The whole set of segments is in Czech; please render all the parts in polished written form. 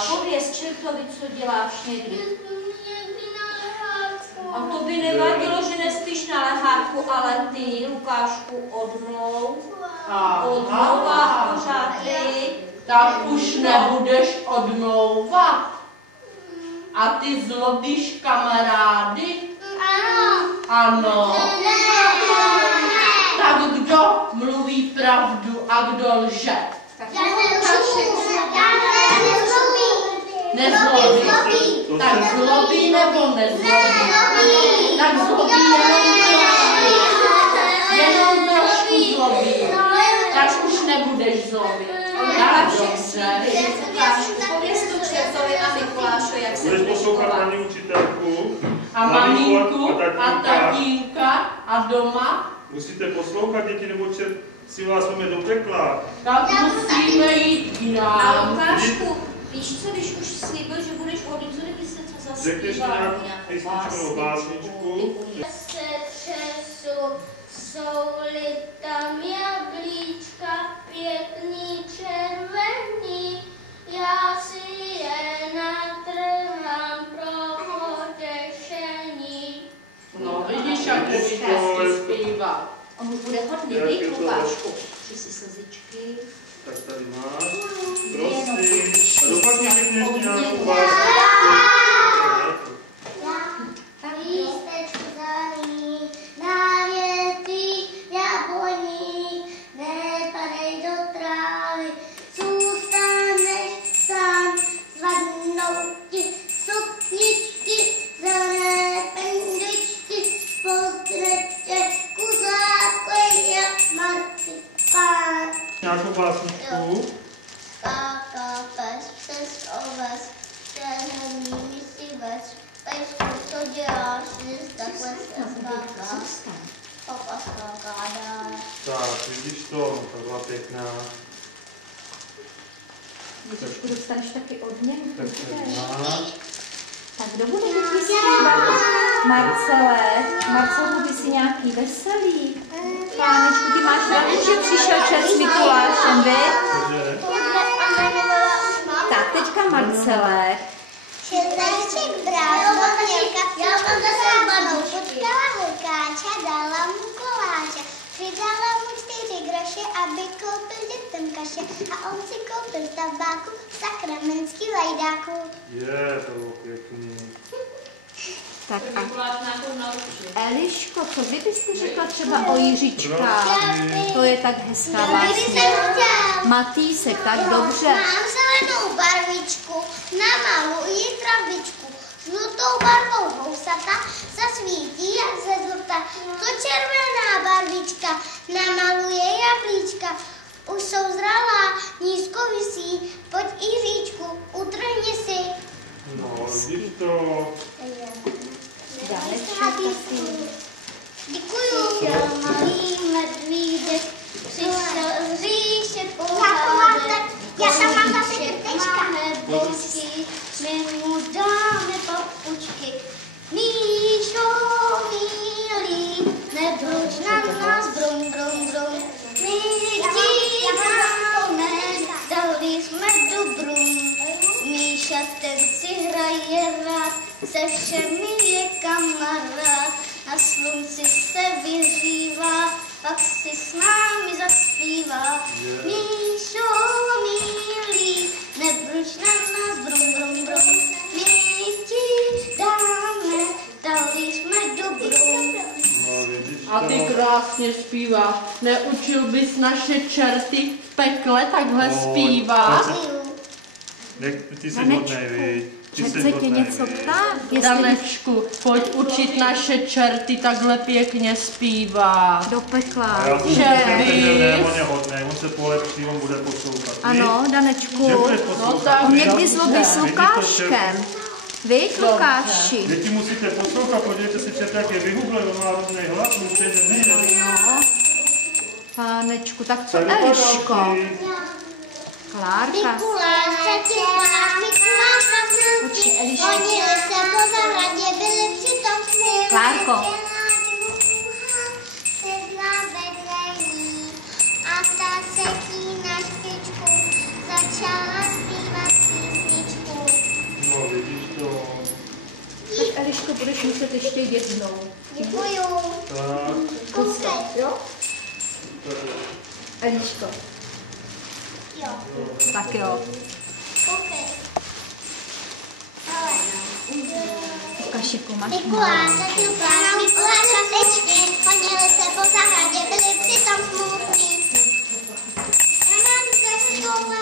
děláš? Pověz Čertovi, co děláš někdy. A to by nevadilo, že nespíš na lehárku, ale ty, Lukášku, odmlouv a pořád ty. Tak už nebudeš odmlouvat. A ty zlobíš kamarády? Ano. Tak kdo mluví pravdu a kdo lže? Nezlobí. Tak zlobí nebo nezlobí? Tak zlobí jenom trošku zlobí. Tak už nebudeš zlobit. Pověz to Čertovi a Mikulášovi, jak se budeš budeš poslouchat chovat. paní učitelku, A maminku a tatínka a doma. Musíte poslouchat, děti, nebo si vás máme do pekla. Tak musíme jít k A nám. Lukášku, víš co, když už slíbil, že budeš vodit, co kdyby se co Řekneš zaspíval? nějak písničku, básničku. Se třesu, jsou-li tam jablíčka pěkný červený, já si je natrhám pro potěšení. No vidíš, jak umíš hezky zpívat. On už bude hodný, víc, Lukášku. Tři si slzičky. Tak tady máš. Prosím. A doufám, že řekneš nějakou básničku. Lístečku zelený, na větví jablní, nepadej do trávy, zůstaneš sám, zvadnou ti sukničky, zelené pendličky, potřetě kuzáko jak marcipán. Nějakou básničku. Skáká pes přes oves, přehledný mi si ves, pejsku, co děláš, takhle se skáká, papa skáká dál. Tak, vidíš to, to byla pěkná. Dětičku, dostaneš taky od něj. Tak tady máš. Tak kdo bude děti zpívat? Marcele, Marcelu, ty jsi nějaký veselý. Pánečku, ty máš rád, že přišel čas s Mikulášem, vy? Tak, teďka Marcele. Čerteček bral Motělka, já mám zase banou, potkala Lukáča, dala mu koláče, přidala mu 4 groše, aby koupil dětem kaše, a on si koupil tabáku v sakramenský lajdáku. Je, to bylo pěkný. Tak a Eliško, co vy byste řekla třeba o Jiříčkách? To je tak hezká básně. Matýsek, tak dobře. Mám zelenou barvičku, namaluji travičku, žlutou barvou housata, zasvítí jak ze zlata. To červená barvička namaluje jablíčka, už jsou zralá, nízko visí, pojď Jiříčku, utrhni si. No, vidíš to. Děkuju. Malý medvídek přišel z říše pohádek. Já tam mám zase krtečka. Nebeský, my mu dáme papučky. Míšo, milý, nebruč na nás, brum, brum, brum. My ti dáme, dali jsme dobrum. Míša ten si hraje rád, se všemi je kamarád, na slunci se vyhřívá, pak si s námi zaspívá. Míšo, milý, nebruč na nás, brum, brum, brum, my ti dáme, dali jsme dobrum. No, vidíš to. A ty krásně zpíváš. Neučil bys naše čerty v pekle takhle zpívat? Ty jsi hodnej, viď? Ty jsi Chce tě hodnej, něco viď? ptát? Danečku, pojď učit naše čerty takhle pěkně zpívat. Do pekla. A já jsem Že říkal, že bys? on je hodnej, on se polepší, on bude poslouchat. Ano, Že Danečku. budeš No poslouchat. tak On viď? někdy zlobí s Vidíš to, Lukáškem. Víš, Lukáši? Děti musíte poslouchat, podívejte si, čert, jak je vyhublej, on má různý hlas, musíte nejde. No. Pánečku, tak co Tak vypadá Eliško? si. Klárka. Počkej, Eliško. Oni se po zahradě byli přitom směli. Klárko. Sedla vedle ní a ta sedí na špičku, začala zpívat písničku. to budeš muset ještě jednou. Děkuju. Kusko, jo? Eliško. Jo. Tak jo. Kašiku, máš Mikuláš, taky upránu Mikulášovečky, chodili se po zahradě, byli přitom smutný. Já mám ze škole.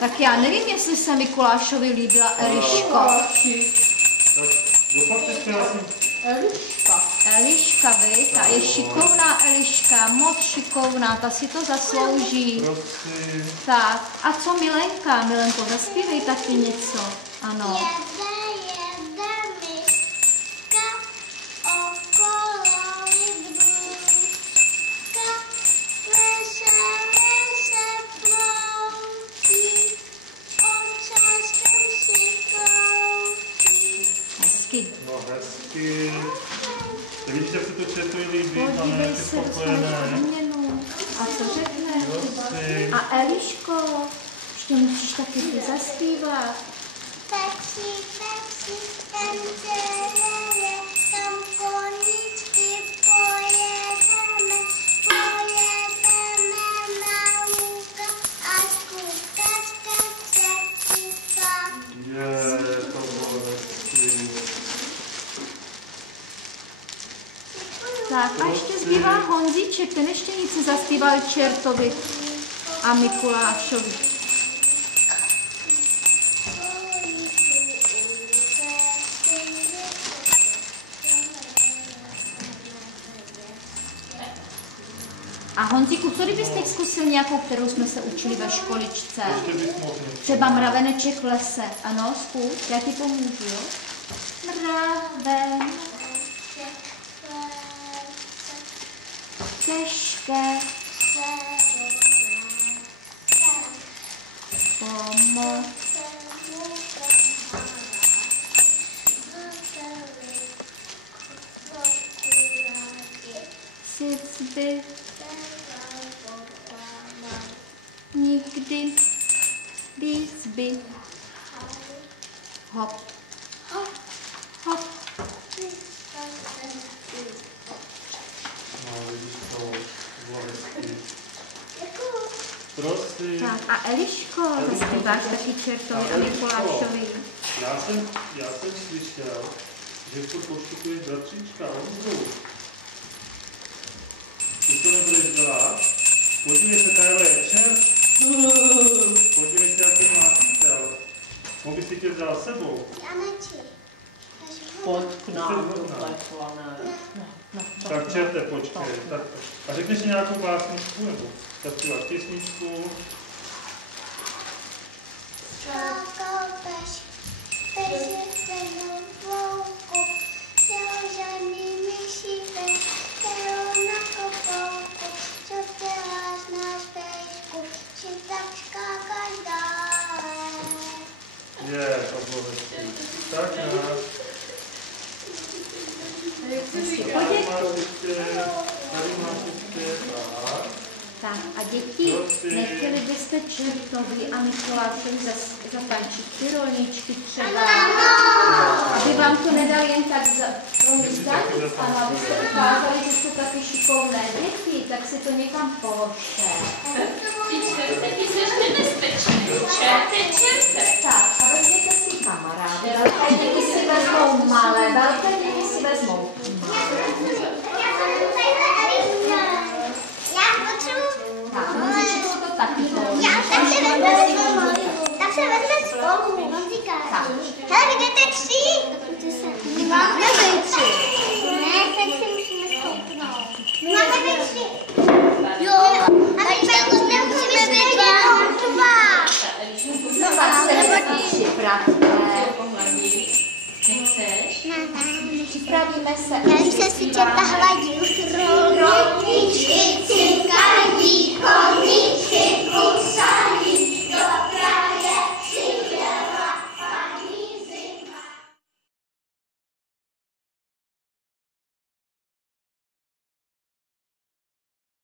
Tak já nevím, jestli se Mikulášovi líbila Eliško. Tak, dopak teď krásně. Eliška. Eliška, vy, ta je šikovná Eliška, moc šikovná, ta si to zaslouží. Prosím. Tak, a co Milenka? Milenko, zaspívej taky něco. Ano. Jede myška okolo libruška, leše ploutí, očáškem šikoutí. Hezky. No hezky. Ty vidíš, jak se to četo líbí, máme Podívej nějaké se, dostaneš spokojené. odměnu. A co řekne? Prosím. A Eliško, ještě musíš taky ty zaspívat. Pepsi, tencerele, tam koničky pojedeme na lůka, až kukačka přepíká. To bylo hezky. Tak a ještě zbývá Honzíček, ten ještě nic nezaspíval Čertovi a Mikulášovi. A Honzíku, co kdybys teď zkusil nějakou, kterou jsme se učili ve školičce? Ještě bys mohl. Třeba mraveneček v lese. Ano, zkus, já ti pomůžu, jo? Mraven, těžké, pomoc, cizby, nikdy, výzby, hop, hop. No, vidíš to, bylo hezky. Prosím. Tak a Eliško, zaspíváš taky Čertovi a Mikulášovi. Já jsem slyšel, že to poštukuješ bratříčka Ondru. Ty to nebudeš dělat? Podívej se, tady je čert. Podívej se, jaký má přítel. Mohl bys si tě vzal sebou? Já nečí. Pojď k nám, Leklané. Tak čerte, počkej. Tak, a řekneš si nějakou básničku, nebo zaspíváš písničku? Je, to bylo hezký. Tak nás. Tady máš ještě, tak. Tak a děti, nechtěli byste Čertovi a Mikulášovi zatančit ty rolničky třeba? Aby vám to nedal jen tak za nic, ale abyste ukázali, že jste taky šikovné děti, tak si to někam položte. Ty jsi nebezpečný. Čerte. Tak a vezměte si kamarády. Velké děti si vezmou malé, velké děti si vezmou. Tak, můžeš to taky položit. Tak se vezme spolu. Tak. Hele, vidíte 3? Máme být 3. Ne, tak se musíme stoupnout. Máme být 3. Jo, a my tak nemusíme být 2. No tak se připravte. Nechceš? Připravíme se. Já jsem si čerta hladil. Rolničky, cinkají, koníčky.